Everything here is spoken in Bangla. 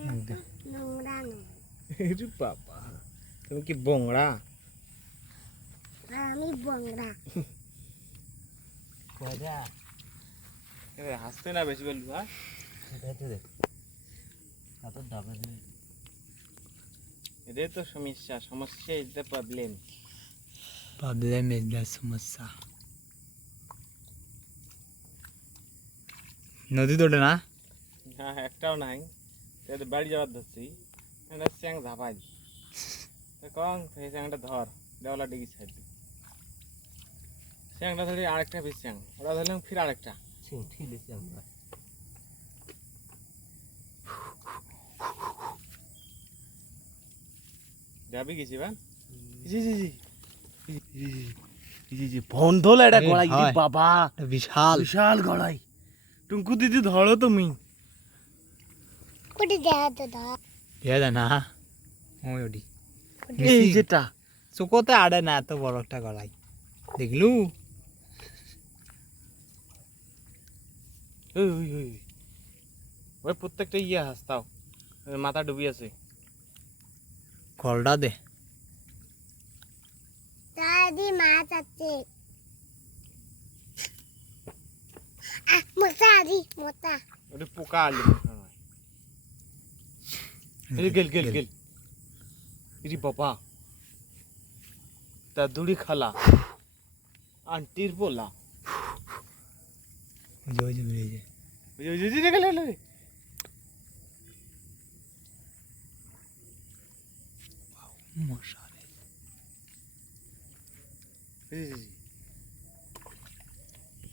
নোংরা আরে বাবা তুমি কি বংড়া? আমি বংড়া। কয়টা হাসতে না বেশি বলবি হ্যাঁ সেটাই দেখ এত ডাবে এটাই তো সমস্যা সমস্যা is the problem problem is the সমস্যা। নদী তোটে না হ্যাঁ একটাও নাই তাই বাড়ি যাওয়ার ধরছি একটা চ্যাং ঝাপাই কং সেই চ্যাংটা ধর দেওয়ালা ডিগি সাইড চ্যাংটা ধরে আরেকটা বেশ চ্যাং ওরা ধরলাম ফির আরেকটা ঠিক আছে আমরা যাবি গেছি বা বন্ধল এটা এ গড়াই হয়। বাবা বিশাল বিশাল গড়াই টুঙ্কু দিদি ধরো তুমি কোটি দেয়া তো দা দেয়া যায় না ওই ওডি এই যেটা চোখতে আড়ে না এত বড় একটা গড়াই দেখলু ওই ওই ওই ওই প্রত্যেকটা ইয়ে হাসতাও মাথা ডুবি আছে কলটা দে দাদি মাছ আছে মোটা দি মোটা ওটা পোকা আলি গেল গেল গেল ইরি বাবা তা দুড়ি খালা আন্টির বলা ওই যে বেরিয়ে ওই যে ওই যে গেল মশা রে